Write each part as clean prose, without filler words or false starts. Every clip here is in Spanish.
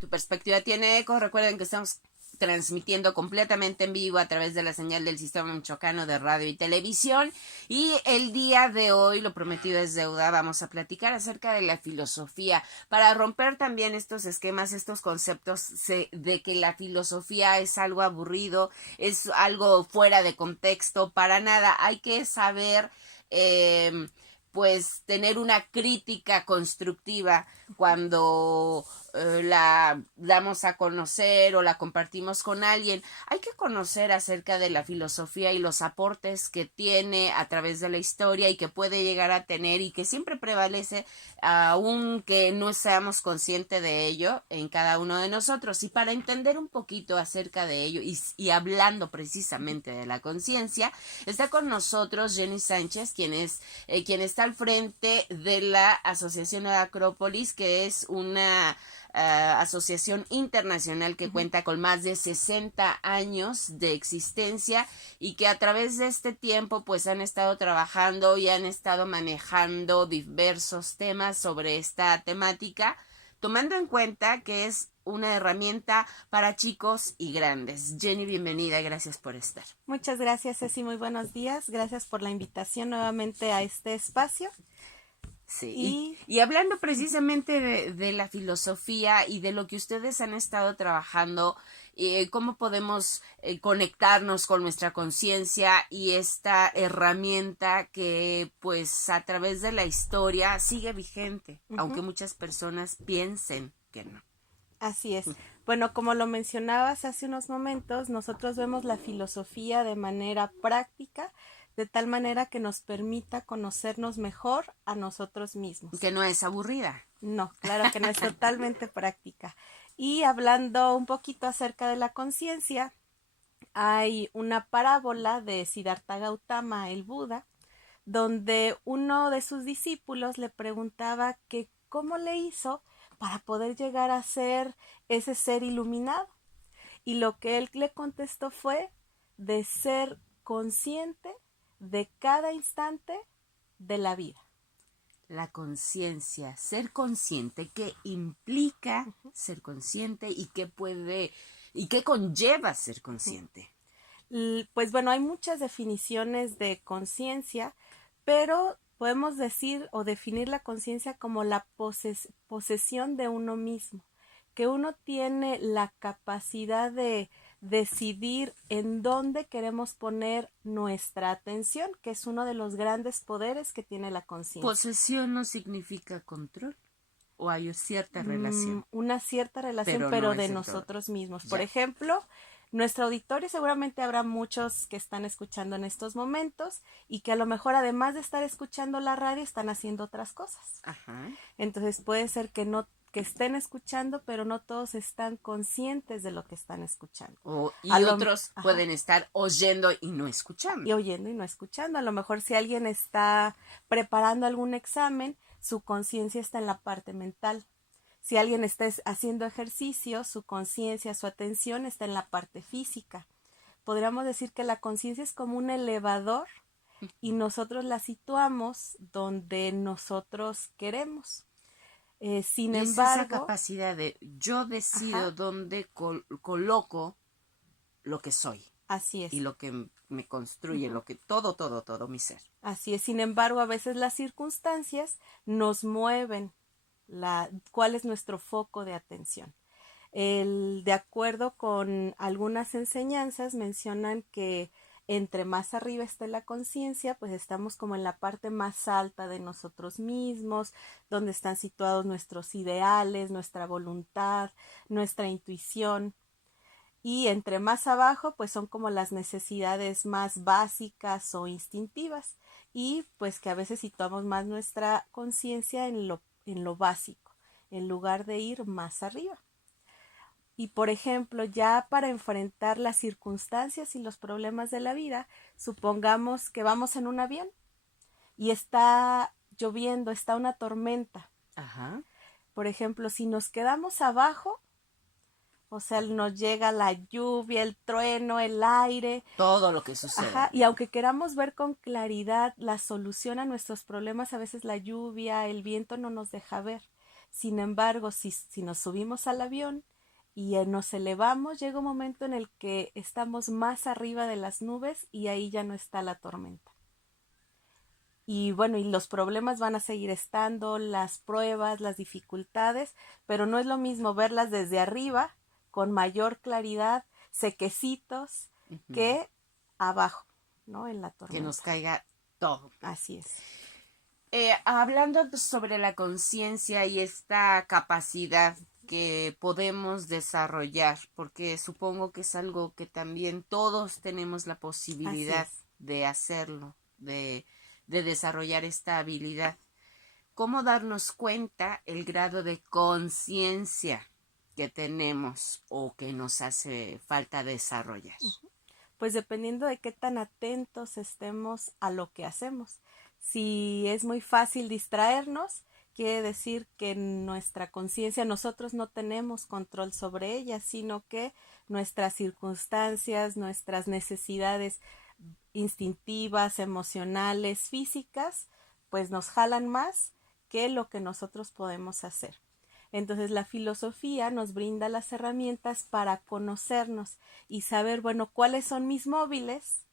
Tu perspectiva tiene eco. Recuerden que estamos transmitiendo completamente en vivo a través de la señal del Sistema Michoacano de Radio y Televisión. Y el día de hoy, lo prometido es deuda, vamos a platicar acerca de la filosofía, para romper también estos esquemas, estos conceptos de que la filosofía es algo aburrido, es algo fuera de contexto. Para nada, hay que saber pues tener una crítica constructiva cuando la damos a conocer o la compartimos con alguien. Hay que conocer acerca de la filosofía y los aportes que tiene a través de la historia y que puede llegar a tener y que siempre prevalece, aunque no seamos conscientes de ello en cada uno de nosotros. Y para entender un poquito acerca de ello y hablando precisamente de la conciencia, está con nosotros Jenny Sánchez, quien está al frente de la Asociación Acrópolis, que es una asociación internacional que cuenta con más de 60 años de existencia y que a través de este tiempo pues han estado trabajando y han estado manejando diversos temas sobre esta temática, tomando en cuenta que es una herramienta para chicos y grandes. Jenny, bienvenida, gracias por estar. Muchas gracias, Ceci, muy buenos días. Gracias por la invitación nuevamente a este espacio. Sí, y hablando precisamente de la filosofía y de lo que ustedes han estado trabajando, cómo podemos conectarnos con nuestra conciencia y esta herramienta que pues a través de la historia sigue vigente, aunque muchas personas piensen que no. Así es. Bueno, como lo mencionabas hace unos momentos, nosotros vemos la filosofía de manera práctica, de tal manera que nos permita conocernos mejor a nosotros mismos. Que no es aburrida. No, claro que no, es totalmente práctica. Y hablando un poquito acerca de la conciencia, hay una parábola de Siddhartha Gautama, el Buda, donde uno de sus discípulos le preguntaba que cómo le hizo para poder llegar a ser ese ser iluminado. Y lo que él le contestó fue de ser consciente de cada instante de la vida. La conciencia, ser consciente, ¿qué implica ser consciente y qué conlleva ser consciente? Pues bueno, hay muchas definiciones de conciencia, pero podemos decir o definir la conciencia como la posesión de uno mismo, que uno tiene la capacidad de decidir en dónde queremos poner nuestra atención, que es uno de los grandes poderes que tiene la conciencia. ¿Posesión no significa control? ¿O hay cierta relación? Una cierta relación, pero no de nosotros mismos. Por ejemplo, nuestro auditorio seguramente habrá muchos que están escuchando en estos momentos y que a lo mejor además de estar escuchando la radio están haciendo otras cosas. Ajá. Entonces puede ser que estén escuchando, pero no todos están conscientes de lo que están escuchando. Y otros pueden estar oyendo y no escuchando. Y oyendo y no escuchando. A lo mejor si alguien está preparando algún examen, su conciencia está en la parte mental. Si alguien está haciendo ejercicio, su conciencia, su atención está en la parte física. Podríamos decir que la conciencia es como un elevador y nosotros la situamos donde nosotros queremos. Sin embargo, esa capacidad de yo decido dónde coloco lo que soy. Así es. Y lo que me construye, lo que todo mi ser. Así es. Sin embargo, a veces las circunstancias nos mueven cuál es nuestro foco de atención. De acuerdo con algunas enseñanzas, mencionan que entre más arriba esté la conciencia, pues estamos como en la parte más alta de nosotros mismos, donde están situados nuestros ideales, nuestra voluntad, nuestra intuición. Y entre más abajo, pues son como las necesidades más básicas o instintivas. Y pues que a veces situamos más nuestra conciencia en lo básico, en lugar de ir más arriba. Y por ejemplo, ya para enfrentar las circunstancias y los problemas de la vida, supongamos que vamos en un avión y está lloviendo, está una tormenta. Ajá. Por ejemplo, si nos quedamos abajo, o sea, nos llega la lluvia, el trueno, el aire. Todo lo que sucede. Ajá, y aunque queramos ver con claridad la solución a nuestros problemas, a veces la lluvia, el viento no nos deja ver. Sin embargo, si nos subimos al avión y nos elevamos, llega un momento en el que estamos más arriba de las nubes y ahí ya no está la tormenta. Y bueno, y los problemas van a seguir estando, las pruebas, las dificultades, pero no es lo mismo verlas desde arriba, con mayor claridad, sequecitos, Ujú. que abajo, ¿no? En la Que nos tormenta. caiga todo. Así es. Hablando sobre la conciencia y esta capacidad que podemos desarrollar, porque supongo que es algo que también todos tenemos la Así posibilidad es. de hacerlo, de desarrollar esta habilidad. ¿Cómo darnos cuenta el grado de conciencia que tenemos o que nos hace falta desarrollar? Pues dependiendo de qué tan atentos estemos a lo que hacemos. Si es muy fácil distraernos, quiere decir que nuestra conciencia, nosotros no tenemos control sobre ella, sino que nuestras circunstancias, nuestras necesidades instintivas, emocionales, físicas, pues nos jalan más que lo que nosotros podemos hacer. Entonces la filosofía nos brinda las herramientas para conocernos y saber, bueno, cuáles son mis móviles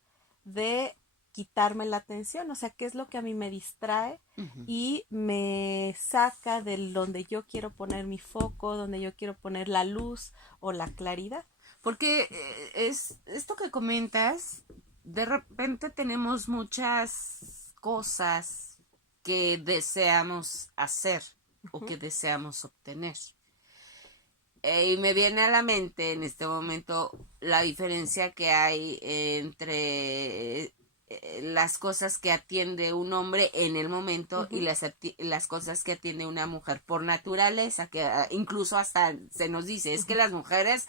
de quitarme la atención, o sea, qué es lo que a mí me distrae Ujú. y me saca de donde yo quiero poner mi foco, donde yo quiero poner la luz o la claridad. Porque es esto que comentas, de repente tenemos muchas cosas que deseamos hacer o Ujú, que deseamos obtener. Y me viene a la mente en este momento la diferencia que hay entre las cosas que atiende un hombre en el momento y ujú, las cosas que atiende una mujer por naturaleza, que incluso hasta se nos dice, es que ujú. las mujeres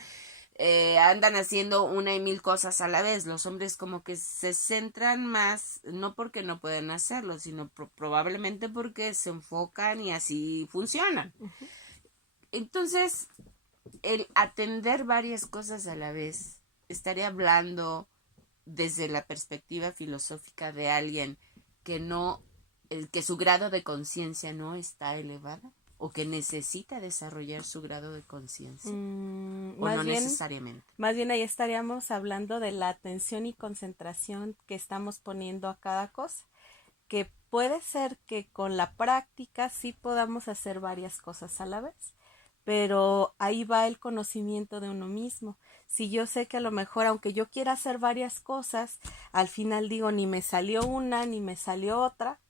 andan haciendo una y mil cosas a la vez. Los hombres como que se centran más, no porque no pueden hacerlo, sino probablemente porque se enfocan y así funcionan. Ujú. Entonces, el atender varias cosas a la vez, estaría hablando desde la perspectiva filosófica de alguien que no, que su grado de conciencia no está elevado o que necesita desarrollar su grado de conciencia Mm, o no necesariamente. más bien ahí estaríamos hablando de la atención y concentración que estamos poniendo a cada cosa, que puede ser que con la práctica sí podamos hacer varias cosas a la vez, pero ahí va el conocimiento de uno mismo. Si yo sé que a lo mejor, aunque yo quiera hacer varias cosas, al final digo, ni me salió una, ni me salió otra,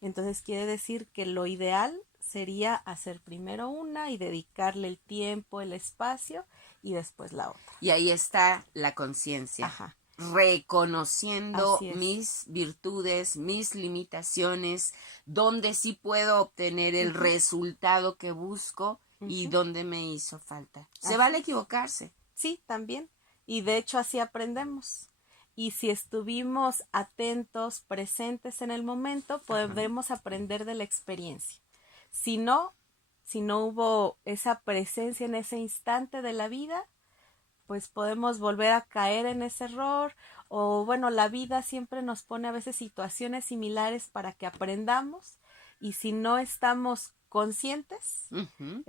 entonces quiere decir que lo ideal sería hacer primero una y dedicarle el tiempo, el espacio y después la otra. Y ahí está la conciencia, Ajá, reconociendo así es. mis virtudes, mis limitaciones, donde sí puedo obtener el Ujú, resultado que busco y ujú, donde me hizo falta. Se así vale es. equivocarse. Sí, también. Y de hecho así aprendemos. Y si estuvimos atentos, presentes en el momento, Ajá. podemos aprender de la experiencia. Si no, si no hubo esa presencia en ese instante de la vida, pues podemos volver a caer en ese error o bueno, la vida siempre nos pone a veces situaciones similares para que aprendamos y si no estamos conscientes, Ujú.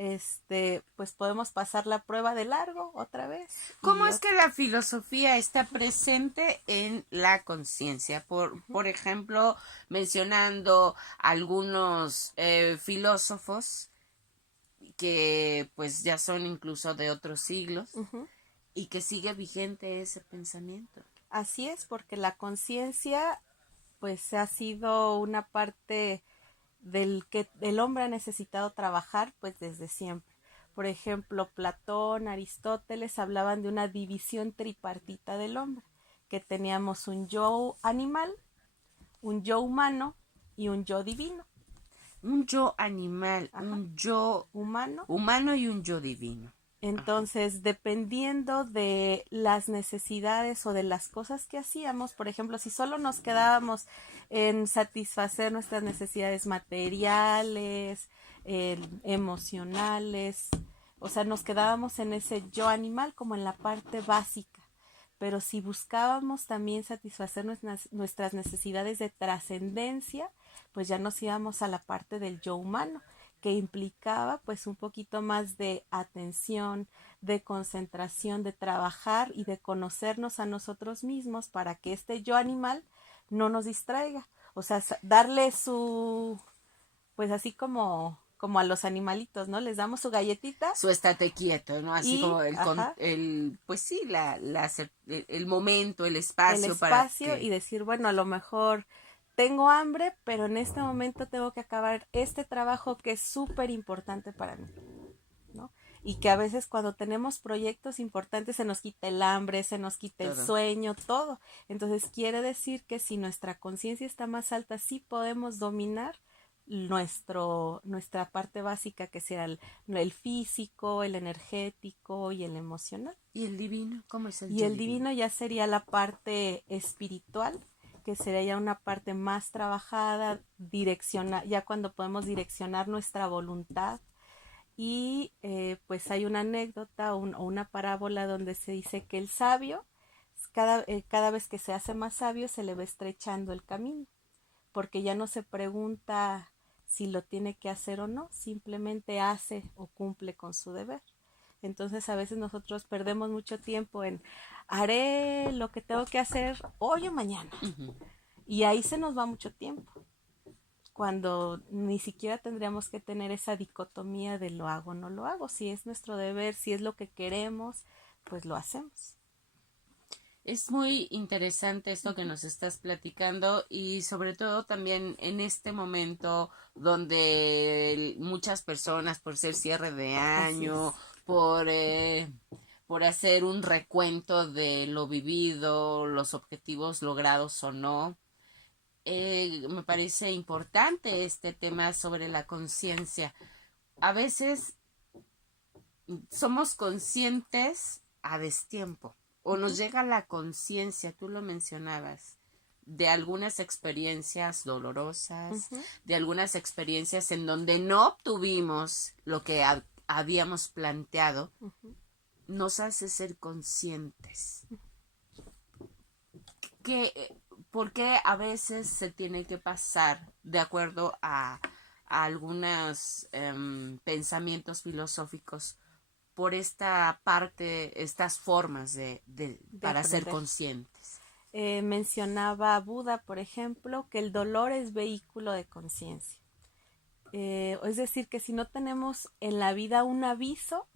pues podemos pasar la prueba de largo otra vez ¿Cómo y es que la filosofía está presente en la conciencia? ujú, Por ejemplo, mencionando algunos filósofos que pues ya son incluso de otros siglos ujú. y que sigue vigente ese pensamiento. Así es, porque la conciencia pues ha sido una parte del que el hombre ha necesitado trabajar pues desde siempre. Por ejemplo, Platón, Aristóteles hablaban de una división tripartita del hombre, que teníamos un yo animal, un yo humano y un yo divino. Un yo animal, Ajá, un yo humano. humano y un yo divino. Ajá. Entonces, dependiendo de las necesidades o de las cosas que hacíamos, por ejemplo, si solo nos quedábamos en satisfacer nuestras necesidades materiales, emocionales, o sea, nos quedábamos en ese yo animal como en la parte básica. Pero si buscábamos también satisfacer nuestras necesidades de trascendencia, pues ya nos íbamos a la parte del yo humano, que implicaba pues un poquito más de atención, de concentración, de trabajar y de conocernos a nosotros mismos para que este yo animal no nos distraiga. O sea, darle su, pues así como a los animalitos, ¿no? Les damos su galletita. Su estate quieto, ¿no? Así Y, como ajá, pues sí, el momento, el el espacio para espacio y que... decir, bueno, a lo mejor tengo hambre, pero en este momento tengo que acabar este trabajo que es súper importante para mí, ¿no? Y que a veces cuando tenemos proyectos importantes se nos quita el hambre, se nos quita el Todo. sueño, todo. Entonces quiere decir que si nuestra conciencia está más alta, sí podemos dominar nuestra parte básica, que sea el físico, el energético y el emocional. ¿Y el divino? ¿Cómo es el Y yo el divino? divino ya sería la parte espiritual, que sería ya una parte más trabajada, ya cuando podemos direccionar nuestra voluntad. Y pues hay una anécdota o una parábola donde se dice que el sabio, cada vez que se hace más sabio, se le va estrechando el camino, porque ya no se pregunta si lo tiene que hacer o no, simplemente hace o cumple con su deber. Entonces a veces nosotros perdemos mucho tiempo en haré lo que tengo que hacer hoy o mañana. Uh-huh. Y ahí se nos va mucho tiempo, cuando ni siquiera tendríamos que tener esa dicotomía de lo hago o no lo hago. Si es nuestro deber, si es lo que queremos, pues lo hacemos. Es muy interesante esto que nos estás platicando y sobre todo también en este momento donde muchas personas por ser cierre de Así año, es. por hacer un recuento de lo vivido, los objetivos logrados o no, me parece importante este tema sobre la conciencia. A veces somos conscientes a destiempo o nos Uh-huh. llega la conciencia, tú lo mencionabas, de algunas experiencias dolorosas, Uh-huh. de algunas experiencias en donde no obtuvimos lo que habíamos planteado, Uh-huh. nos hace ser conscientes. Que, ¿Por qué a veces se tiene que pasar de acuerdo a algunos pensamientos filosóficos por esta parte, estas formas De para ser aprender. conscientes? Mencionaba Buda, por ejemplo, que el dolor es vehículo de conciencia. Es decir, que si no tenemos en la vida un aviso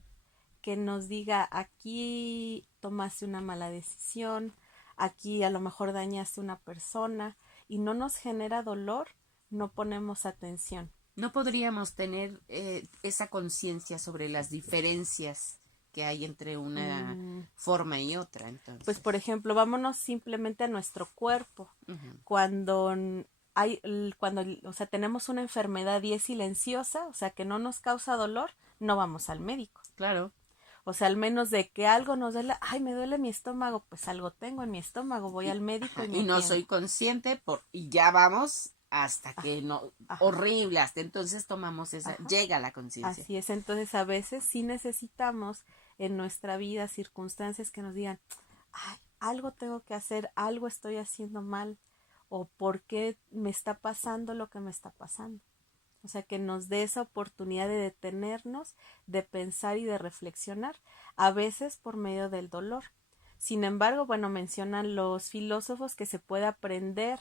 que nos diga aquí tomaste una mala decisión, aquí a lo mejor dañaste a una persona y no nos genera dolor, no ponemos atención. No podríamos tener esa conciencia sobre las diferencias que hay entre una Mm, forma y otra, pues entonces. por ejemplo, vámonos simplemente a nuestro cuerpo. Uh-huh. Cuando o sea, tenemos una enfermedad y es silenciosa, o sea, que no nos causa dolor, no vamos al médico. Claro. O sea, al menos de que algo nos duele, ay, me duele mi estómago, pues algo tengo en mi estómago, voy al médico y me Y no soy atiendo. consciente y ya vamos hasta Ajá, que no, ajá, horrible, hasta entonces tomamos ajá. llega la conciencia. Así es, entonces a veces sí necesitamos en nuestra vida circunstancias que nos digan, ay, algo tengo que hacer, algo estoy haciendo mal, o por qué me está pasando lo que me está pasando. O sea, que nos dé esa oportunidad de detenernos, de pensar y de reflexionar, a veces por medio del dolor. Sin embargo, bueno, mencionan los filósofos que se puede aprender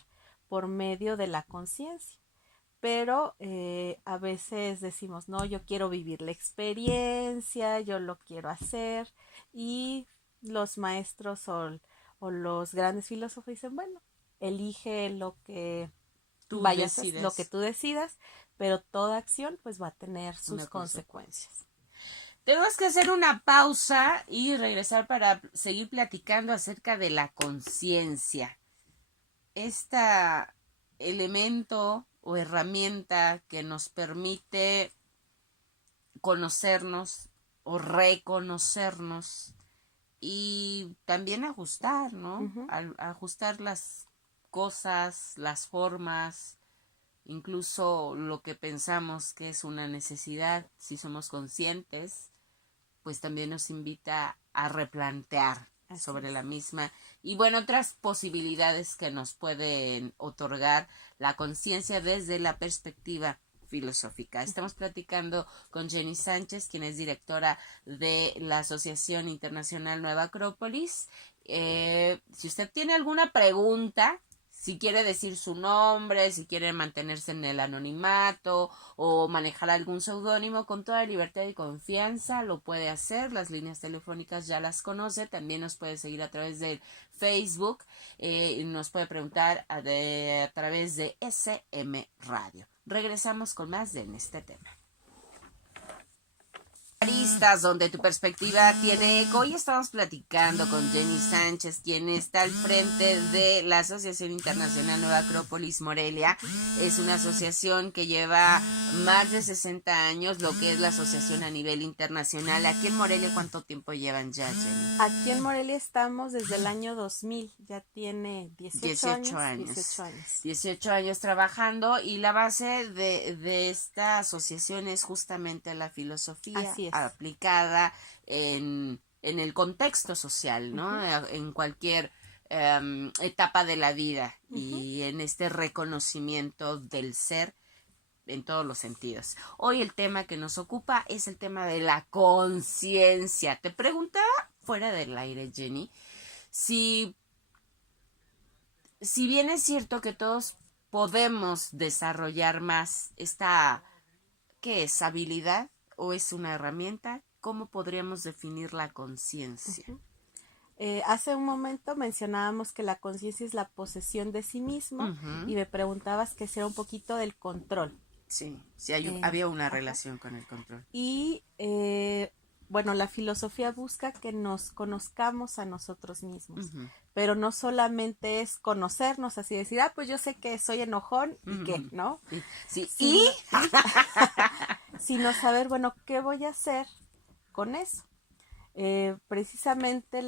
por medio de la conciencia, pero a veces decimos, no, yo quiero vivir la experiencia, yo lo quiero hacer, y los maestros o los grandes filósofos dicen, bueno, elige lo que Tú vayas a lo que decides tú decidas, pero toda acción pues va a tener una sus consecuencia. consecuencias. Tenemos que hacer una pausa y regresar para seguir platicando acerca de la conciencia. Este elemento o herramienta que nos permite conocernos o reconocernos y también ajustar, ¿no? Uh-huh. Ajustar las cosas, las formas, incluso lo que pensamos que es una necesidad, si somos conscientes, pues también nos invita a replantear Así sobre es. la misma y bueno, otras posibilidades que nos pueden otorgar la conciencia desde la perspectiva filosófica. Estamos platicando con Jenny Sánchez, quien es directora de la Asociación Internacional Nueva Acrópolis. Si usted tiene alguna pregunta, si quiere decir su nombre, si quiere mantenerse en el anonimato o manejar algún seudónimo, con toda libertad y confianza lo puede hacer. Las líneas telefónicas ya las conoce. También nos puede seguir a través de Facebook. Nos puede preguntar a través de SM Radio. Regresamos con más de En este tema. Aristas donde tu perspectiva tiene eco. Hoy estamos platicando con Jenny Sánchez, quien está al frente de la Asociación Internacional Nueva Acrópolis Morelia. Es una asociación que lleva más de 60 años, lo que es la asociación a nivel internacional. Aquí en Morelia, ¿cuánto tiempo llevan ya, Jenny? Aquí en Morelia estamos desde el año 2000, ya tiene 18 años. 18 años trabajando, y la base de esta asociación es justamente la filosofía. Así es. Aplicada en el contexto social, ¿no? Uh-huh. En cualquier etapa de la vida, uh-huh, y en este reconocimiento del ser en todos los sentidos. Hoy el tema que nos ocupa es el tema de la conciencia. Te preguntaba fuera del aire, Jenny, si bien es cierto que todos podemos desarrollar más esta, ¿qué es? ¿Habilidad? ¿O es una herramienta? ¿Cómo podríamos definir la conciencia? Uh-huh. Hace un momento mencionábamos que la conciencia es la posesión de sí mismo, uh-huh, y me preguntabas que sea un poquito del control. Sí, había una relación con el control. Y bueno, la filosofía busca que nos conozcamos a nosotros mismos, uh-huh, pero no solamente es conocernos, así decir, pues yo sé que soy enojón y uh-huh, qué, ¿no? Sí. Sino saber, bueno, ¿qué voy a hacer con eso? Precisamente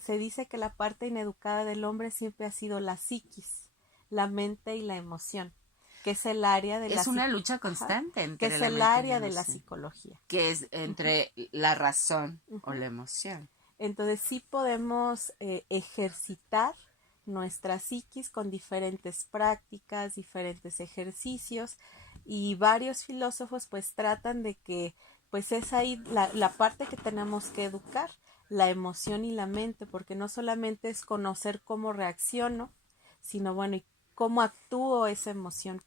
se dice que la parte ineducada del hombre siempre ha sido la psiquis, la mente y la emoción, que es el área de es una lucha constante entre que es el área de la psicología, que es entre uh-huh, la razón, uh-huh, o la emoción. Entonces sí podemos ejercitar nuestra psiquis con diferentes prácticas, diferentes ejercicios, y varios filósofos pues tratan de que pues es ahí la parte que tenemos que educar, la emoción y la mente, porque no solamente es conocer cómo reacciono, sino bueno, y cómo actúo esa emoción,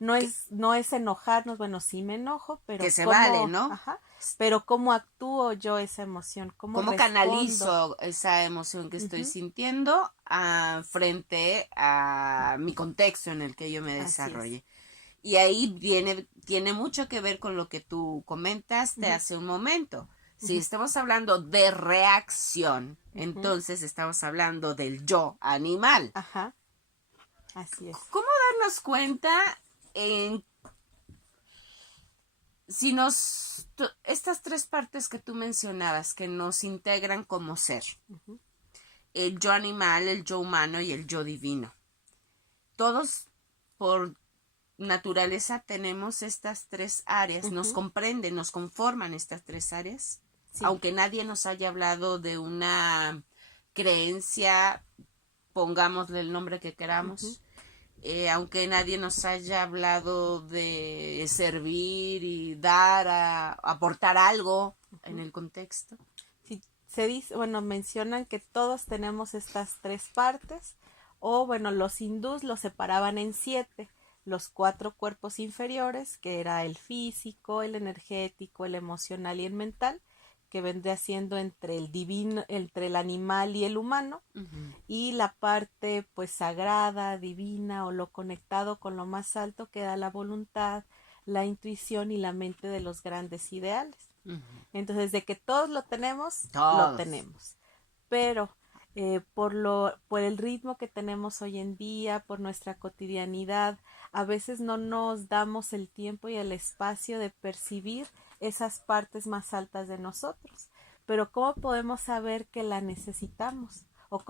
no es enojarnos, bueno, sí me enojo, pero que se vale, ¿no? Ajá, pero cómo actúo yo esa emoción, cómo canalizo esa emoción que estoy, uh-huh, sintiendo frente a mi contexto en el que yo me desarrolle. Y ahí tiene mucho que ver con lo que tú comentaste, uh-huh, hace un momento. Si, uh-huh, estamos hablando de reacción, uh-huh, entonces estamos hablando del yo animal. Ajá. Así es. ¿Cómo darnos cuenta estas tres partes que tú mencionabas que nos integran como ser? Uh-huh. El yo animal, el yo humano y el yo divino. Todos por naturaleza tenemos estas tres áreas, uh-huh, nos comprenden, nos conforman estas tres áreas, sí, aunque nadie nos haya hablado de una creencia, pongámosle el nombre que queramos, uh-huh, aunque nadie nos haya hablado de servir y dar, aportar algo, uh-huh, en el contexto. Sí, se dice, bueno, mencionan que todos tenemos estas tres partes, o bueno, los hindús lo separaban en 7, los 4 cuerpos inferiores, que era el físico, el energético, el emocional y el mental, que vendría siendo entre el divino, entre el animal y el humano, uh-huh, y la parte pues sagrada, divina, o lo conectado con lo más alto, que da la voluntad, la intuición y la mente de los grandes ideales. Uh-huh. Entonces, de que todos lo tenemos, lo tenemos. Pero por el ritmo que tenemos hoy en día, por nuestra cotidianidad, a veces no nos damos el tiempo y el espacio de percibir esas partes más altas de nosotros. Pero ¿cómo podemos saber que la necesitamos? O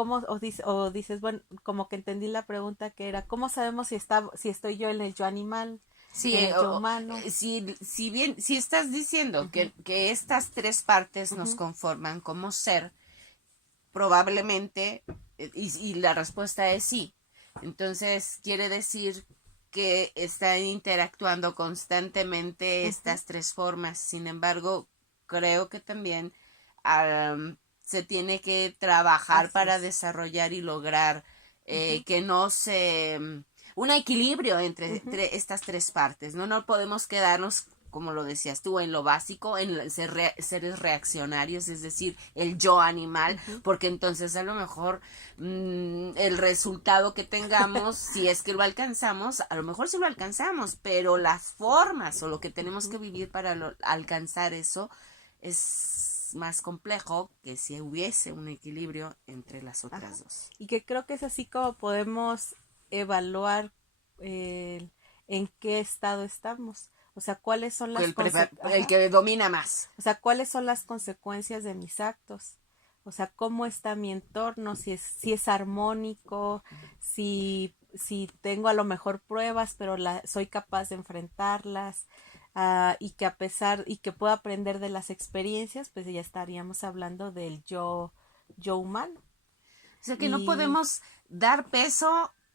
dices, bueno, como que entendí la pregunta que era, ¿cómo sabemos si estoy yo en el yo animal? Sí, en el yo humano. Si estás diciendo, uh-huh, que estas tres partes, uh-huh, nos conforman como ser, probablemente, y la respuesta es sí. Entonces, quiere decir que están interactuando constantemente estas tres formas. Sin embargo, creo que también se tiene que trabajar Así para es. desarrollar y lograr que no se... un equilibrio entre estas tres partes, ¿no? No podemos quedarnos, como lo decías tú, en lo básico, en seres reaccionarios, es decir, el yo animal, porque entonces a lo mejor el resultado que tengamos, si es que lo alcanzamos, a lo mejor sí lo alcanzamos, pero las formas o lo que tenemos que vivir para alcanzar eso es más complejo que si hubiese un equilibrio entre las otras dos. Y que creo que es así como podemos evaluar en qué estado estamos. O sea, cuáles son las El que domina más. O sea, cuáles son las consecuencias de mis actos. O sea, cómo está mi entorno, si es armónico, si tengo a lo mejor pruebas, pero soy capaz de enfrentarlas, y que y que puedo aprender de las experiencias, pues ya estaríamos hablando del yo humano. O sea que no podemos dar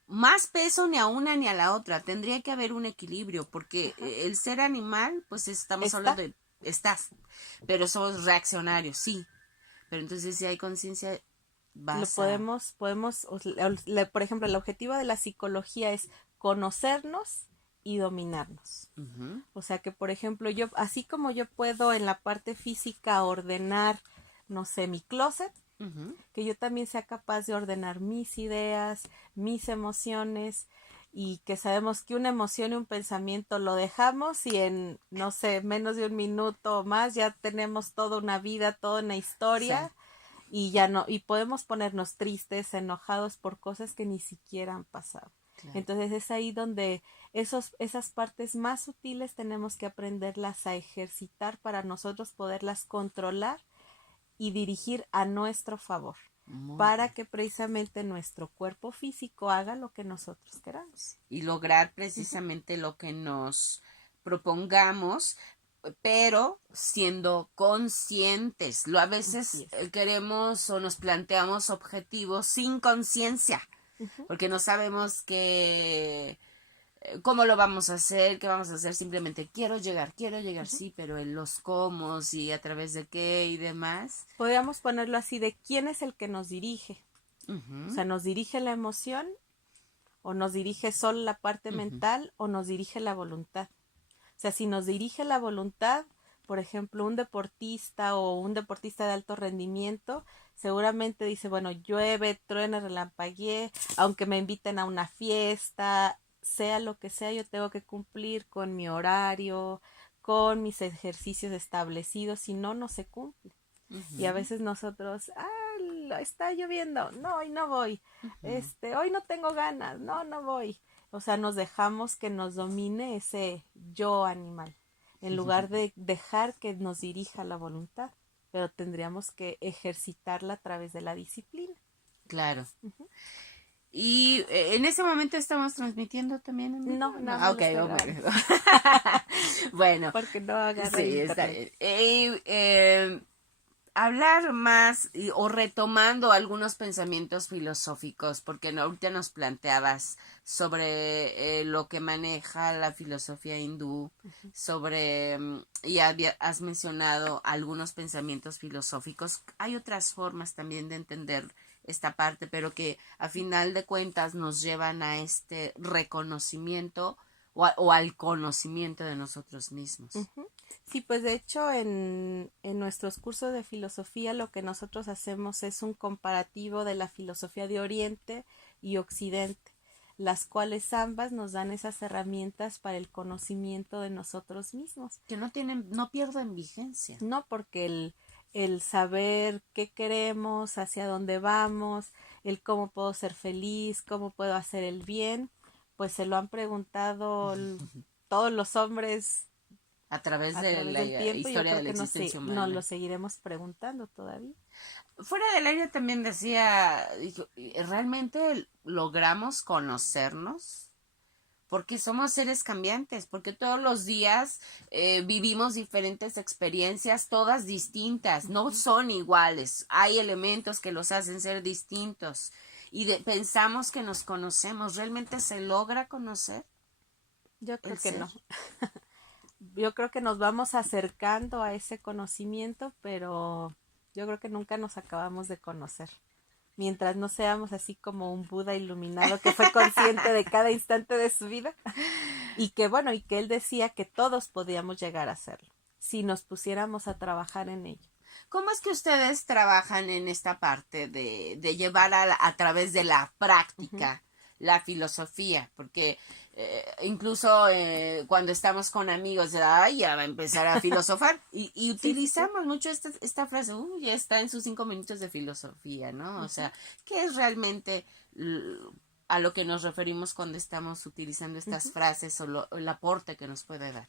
más peso ni a una ni a la otra. Tendría que haber un equilibrio, porque el ser animal, pues estamos hablando de estás, pero somos reaccionarios, sí. Pero entonces si hay conciencia, por ejemplo, el objetivo de la psicología es conocernos y dominarnos. O sea que, por ejemplo, así como yo puedo en la parte física ordenar, no sé, mi closet, que yo también sea capaz de ordenar mis ideas, mis emociones, y que sabemos que una emoción y un pensamiento lo dejamos y en, no sé, menos de un minuto o más ya tenemos toda una vida, toda una historia. Sí. Y ya no, y podemos ponernos tristes, enojados por cosas que ni siquiera han pasado. Claro. Entonces es ahí donde esas partes más sutiles tenemos que aprenderlas a ejercitar para nosotros poderlas controlar y dirigir a nuestro favor, para que precisamente nuestro cuerpo físico haga lo que nosotros queramos. Y lograr precisamente lo que nos propongamos, pero siendo conscientes. A veces queremos o nos planteamos objetivos sin conciencia, porque no sabemos cómo lo vamos a hacer, qué vamos a hacer. Simplemente quiero llegar, sí, pero en los cómo y a través de qué y demás. Podríamos ponerlo así, de quién es el que nos dirige. O sea, ¿nos dirige la emoción? ¿O nos dirige solo la parte mental? ¿O nos dirige la voluntad? O sea, si nos dirige la voluntad, por ejemplo, un deportista o un deportista de alto rendimiento, seguramente dice, bueno, llueve, truene, relampaguee, aunque me inviten a una fiesta, sea lo que sea, yo tengo que cumplir con mi horario, con mis ejercicios establecidos, si no, no se cumple. Y a veces nosotros, está lloviendo, no, hoy no voy, hoy no tengo ganas, no voy. O sea, nos dejamos que nos domine ese yo animal, en lugar de dejar que nos dirija la voluntad, pero tendríamos que ejercitarla a través de la disciplina. Claro. Y en ese momento estamos transmitiendo también en vivo. No, no. Ok, bueno. Porque no agarra sí, internet. Hablar más o retomando algunos pensamientos filosóficos, porque ahorita nos planteabas sobre lo que maneja la filosofía hindú, sobre, y has mencionado algunos pensamientos filosóficos. Hay otras formas también de entender esta parte, pero que a final de cuentas nos llevan a este reconocimiento o al conocimiento de nosotros mismos. Sí, pues de hecho en nuestros cursos de filosofía lo que nosotros hacemos es un comparativo de la filosofía de Oriente y Occidente, las cuales ambas nos dan esas herramientas para el conocimiento de nosotros mismos. Que no pierden vigencia. No, porque el saber qué queremos, hacia dónde vamos, el cómo puedo ser feliz, cómo puedo hacer el bien, pues se lo han preguntado todos los hombres a través del tiempo, historia de la existencia humana. Nos lo seguiremos preguntando todavía. Fuera del aire también decía, ¿realmente logramos conocernos? Porque somos seres cambiantes, porque todos los días vivimos diferentes experiencias, todas distintas, no son iguales, hay elementos que los hacen ser distintos y pensamos que nos conocemos. ¿Realmente se logra conocer? Yo creo el que ser. no. Yo creo que nos vamos acercando a ese conocimiento, pero yo creo que nunca nos acabamos de conocer. Mientras no seamos así como un Buda iluminado que fue consciente de cada instante de su vida y que bueno, y que él decía que todos podíamos llegar a hacerlo si nos pusiéramos a trabajar en ello. ¿Cómo es que ustedes trabajan en esta parte de llevar a través de la Ujú. práctica la filosofía? Porque incluso cuando estamos con amigos, ay, ya va a empezar a filosofar. Y Sí, sí, sí. utilizamos mucho esta frase, ya está en sus 5 minutos de filosofía, ¿no? O Ujú, sea, ¿qué es realmente l- a lo que nos referimos cuando estamos utilizando estas ujú. frases o el aporte que nos puede dar?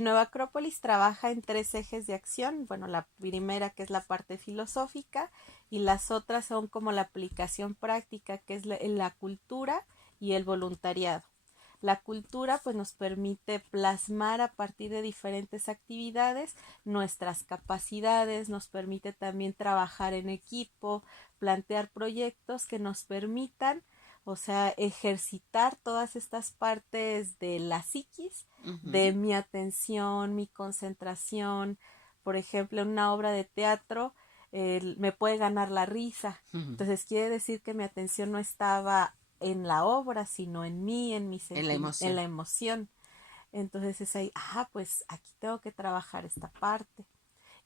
Nueva Acrópolis trabaja en 3 ejes de acción. Bueno, la primera que es la parte filosófica y las otras son como la aplicación práctica, que es la cultura y el voluntariado. La cultura pues nos permite plasmar a partir de diferentes actividades nuestras capacidades, nos permite también trabajar en equipo, plantear proyectos que nos permitan, o sea, ejercitar todas estas partes de la psiquis, de Ujú, mi atención, mi concentración. Por ejemplo, en una obra de teatro me puede ganar la risa. ujú. Entonces quiere decir que mi atención no estaba en la obra, sino en mí, en mi En la en la emoción. emoción. Entonces es ahí, pues aquí tengo que trabajar esta parte.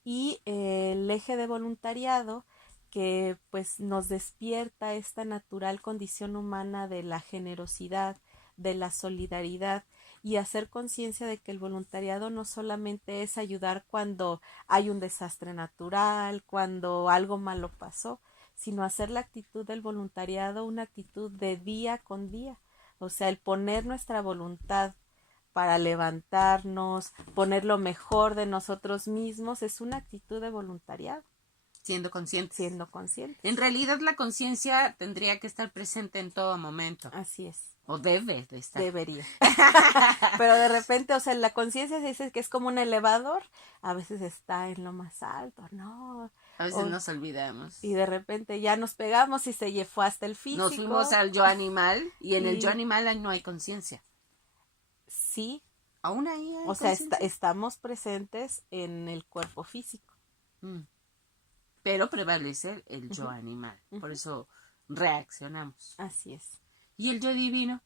Y el eje de voluntariado que pues nos despierta esta natural condición humana de la generosidad, de la solidaridad y hacer conciencia de que el voluntariado no solamente es ayudar cuando hay un desastre natural, cuando algo malo pasó, sino hacer la actitud del voluntariado una actitud de día con día. O sea, el poner nuestra voluntad para levantarnos, poner lo mejor de nosotros mismos, es una actitud de voluntariado, Siendo conscientes. siendo conscientes. En realidad la conciencia tendría que estar presente en todo momento, Así es, o debe de estar. debería. Pero de repente, o sea, la conciencia se dice que es como un elevador, a veces está en lo más alto, ¿no? A veces O, nos olvidamos. y de repente ya nos pegamos y se fue hasta el Nos fuimos físico. al yo animal y en el yo Y animal no hay conciencia. sí, Aún ahí hay o sea, conciencia. estamos presentes en el cuerpo físico. Mm. Pero prevalece el yo Ujú, animal. Por ujú. eso reaccionamos. Así es. ¿Y el yo divino?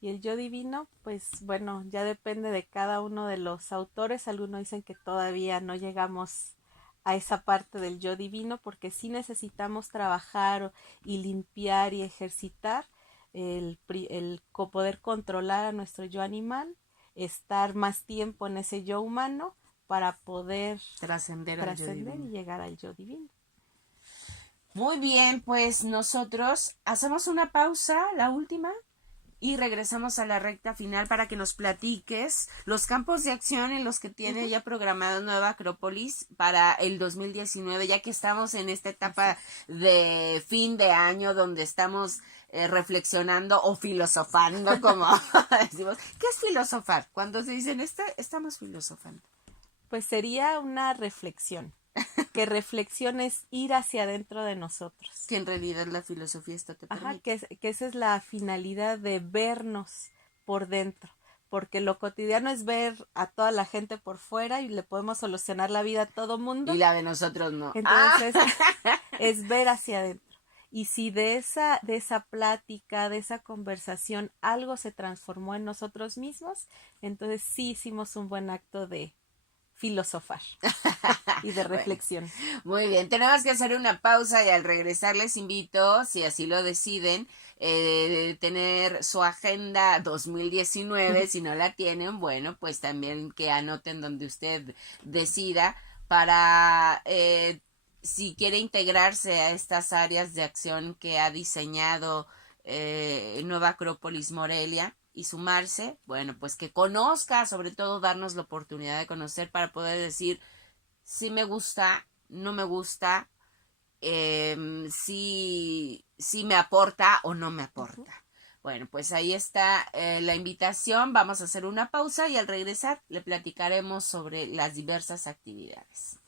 Y el yo divino, pues bueno, ya depende de cada uno de los autores. Algunos dicen que todavía no llegamos a esa parte del yo divino porque sí necesitamos trabajar y limpiar y ejercitar poder controlar a nuestro yo animal, estar más tiempo en ese yo humano para poder Trascender al yo trascender y divino. llegar al yo divino. Muy bien, pues nosotros hacemos una pausa, la última, y regresamos a la recta final para que nos platiques los campos de acción en los que tiene Ujú, ya programado Nueva Acrópolis para el 2019, ya que estamos en esta así etapa es. de fin de año donde estamos reflexionando o filosofando, como decimos. ¿Qué es filosofar? Cuando se dicen esto, estamos filosofando. Pues sería una reflexión, que reflexión es ir hacia adentro de nosotros. Que en realidad la filosofía esto te Ajá, permite. que esa es la finalidad de vernos por dentro, porque lo cotidiano es ver a toda la gente por fuera y le podemos solucionar la vida a todo Y mundo, la de nosotros no. ¡Ah! entonces es ver hacia adentro. Y si de esa plática, de esa conversación, algo se transformó en nosotros mismos, entonces sí hicimos un buen acto de filosofar y de Bueno, reflexión. muy bien, tenemos que hacer una pausa y al regresar les invito, si así lo deciden, tener su agenda 2019. Si no la tienen, bueno, pues también que anoten donde usted decida para si quiere integrarse a estas áreas de acción que ha diseñado Nueva Acrópolis Morelia y sumarse, bueno, pues que conozca, sobre todo darnos la oportunidad de conocer para poder decir si me gusta, no me gusta, si me aporta o no me Ujú. aporta. Bueno, pues ahí está la invitación. Vamos a hacer una pausa y al regresar le platicaremos sobre las diversas actividades.